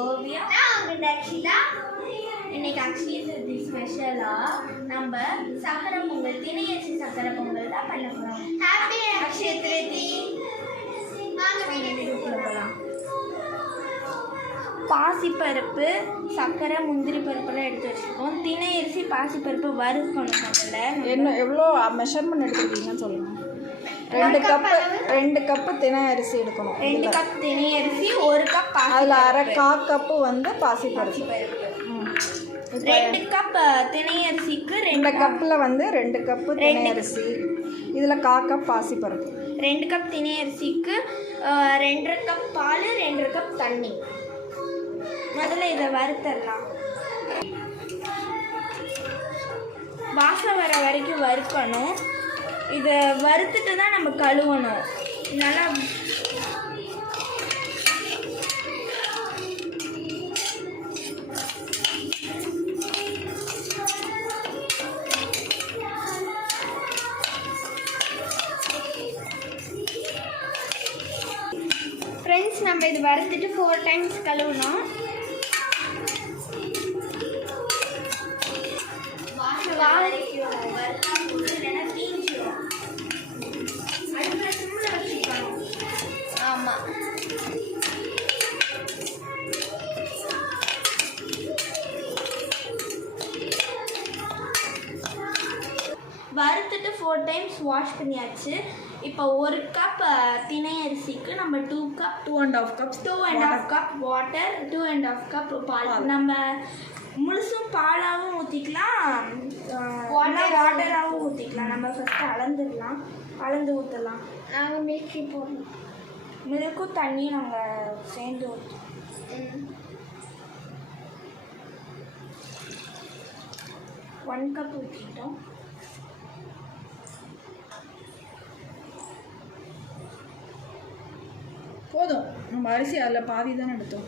ஓவியம். இன்னைக்கு ஆக்சுவலி ஸ்பெஷலாக நம்ம சக்கரை பொங்கல், திணையரிசி சக்கரை பொங்கல் தான் பண்ண போகிறோம். அக்ஷய திருதி போகலாம். பாசிப்பருப்பு, சக்கரை, முந்திரி பருப்பெல்லாம் எடுத்து வச்சுருக்கோம். திணையரிசி பாசிப்பருப்பு வறுக்கணும். முதல்ல என்ன எவ்வளோ மெஷர்மெண்ட் எடுத்துருக்கீங்கன்னு சொல்லுங்கள். 2 கப்பு தினை அரிசி எடுக்கணும். 2 கப் தினை அரிசி, 1 கப் அதில் அரை கப்பு வந்து பாசிப்பருப்பு. 2 கப் தினை அரிசிக்கு 2 கப்பில் வந்து 2 கப்பு தினை அரிசி, இதில் 1/4 கப் பாசிப்பருப்பு. 2 கப் தினை அரிசிக்கு 2.5 கப் பால், 2.5 கப் தண்ணி. முதல்ல இதை வறுத்தரலாம். வாசம் வர வரைக்கும் வறுக்கணும். இதை வறுத்துட்டு தான் நம்ம கழுவணும். நல்லா ஃப்ரெண்ட்ஸ், நம்ம இது வறுத்துட்டு 4 டைம்ஸ் கழுவணும். ஆமாம், வறுத்துட்டு 4 டைம்ஸ் வாஷ் பண்ணியாச்சு. இப்போ 1 கப் தினை அரிசிக்கு நம்ம 2.5 கப் வாட்டர், 2.5 கப் பால். நம்ம முழுசும் பாலாகவும் ஊற்றிக்கலாம், வாட்டராகவும் ஊற்றிக்கலாம். நம்ம ஃபஸ்ட்டு அளந்து ஊற்றலாம். நாங்கள் மில்கி போடணும். மில்க்கும் தண்ணியும் நாங்கள் சேர்ந்து ஊற்றோம். 1 கப் ஊற்றிட்டோம். போதும். நம்ம அரிசி அதில் பாதி தானே எடுத்தோம்.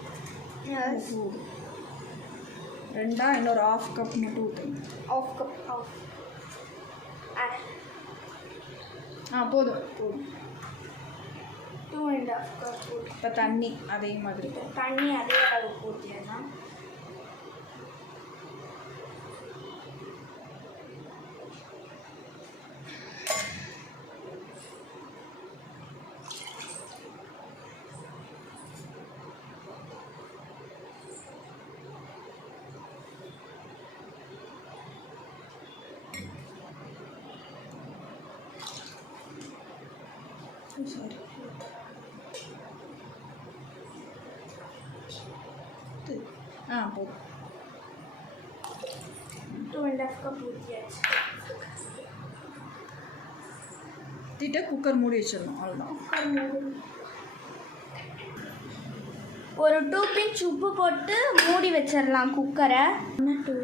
2 இன்னொரு 1/2 கப் மட்டும் ஊற்றுங்க. 1/2 கப் போதும். 2.5 கப். இப்போ தண்ணி அதே மாதிரி அதே அளவுக்கு ஊற்றிடலாம். சாரி, போதும். 2.5 கப் ஊற்றியாச்சு. குக்கர் மூடி வச்சிடணும். அவ்வளோதான். ஒரு 2 பிஞ்ச் உப்பு போட்டு மூடி வச்சிடலாம் குக்கரை. 2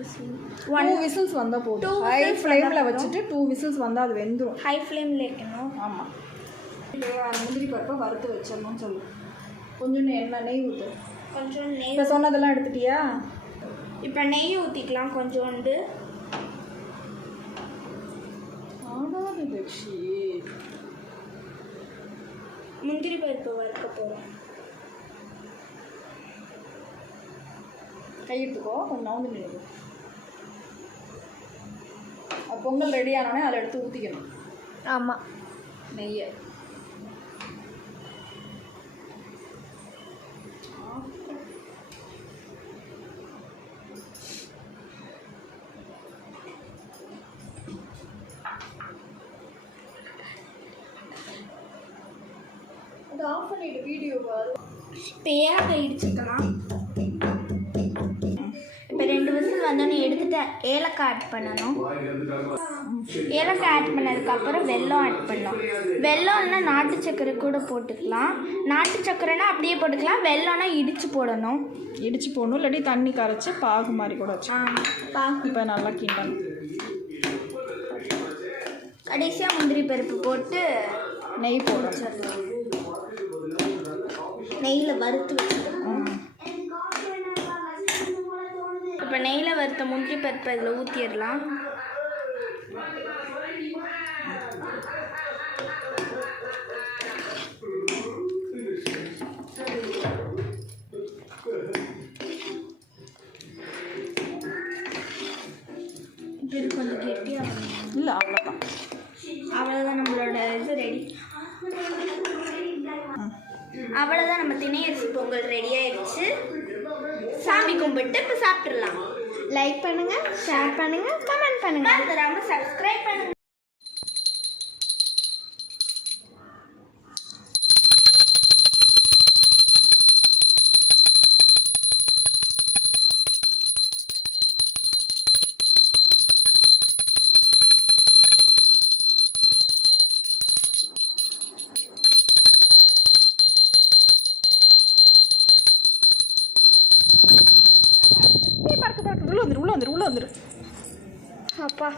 விசில்ஸ் வந்தால் போதும். ஹை ஃப்ளேமில் வச்சுட்டு 2 விசில்ஸ் வந்தால் அது வெந்துடும். ஹை ஃப்ளேமில் வைக்கணும். ஆமாம். முந்திரி பருப்பை வறுத்து வச்சிடணும்னு சொல்லு. கொஞ்சம் நெய் ஊற்று. கொஞ்சம் நெய். இப்போ சொன்னதெல்லாம் எடுத்துட்டியா? இப்போ நெய் ஊற்றிக்கலாம் கொஞ்சோண்டு. முந்திரி பருப்பு வறுக்க போகிறோம். கையெடுத்துக்கோ, கொஞ்சம் நவுந்து நின்று. பொங்கல் ரெடி ஆனோடனே அதில் எடுத்து ஊற்றிக்கணும். ஆமாம், நெய்யை. அது ஆஃப் பண்ணிட்டு வீடியோ பாரு. இப்போ ஏலக்காய் இடிச்சுக்கலாம். இப்போ 2 விசில் வந்தோடனே எடுத்துட்டு ஏலக்காய் ஆட் பண்ணணும். ஏலக்காய் ஆட் பண்ணதுக்கப்புறம் வெல்லம் ஆட் பண்ணணும். வெல்லம்னா நாட்டு சக்கரை கூட போட்டுக்கலாம். நாட்டு சக்கரைனா அப்படியே போட்டுக்கலாம். வெல்லம்னா இடித்து போடணும். இல்லாட்டி தண்ணி கரைச்சி பாகு மாதிரி கூட வச்சு பாகு. இப்போ நல்லா கிண்டணும். கடைசியாக முந்திரி பருப்பு போட்டு நெய் போடணும். நெய்யில் வறுத்து வச்சுருக்கோம். இப்போ நெய்யில் வறுத்த முந்திரி பருப்பு இதில் ஊற்றிடலாம். அவ்வளோதான், நம்ம திணையரிசி பொங்கல் ரெடி ஆயிடுச்சு. சாமி கும்பிட்டு இப்போ சாப்பிட்றலாம். லைக் பண்ணுங்க, ஷேர் பண்ணுங்க, கமெண்ட் பண்ணுங்க, மறந்துடாம சப்ஸ்கிரைப் பண்ணுங்க. நீ பறக்க உள்ள வந்துரு. அப்பா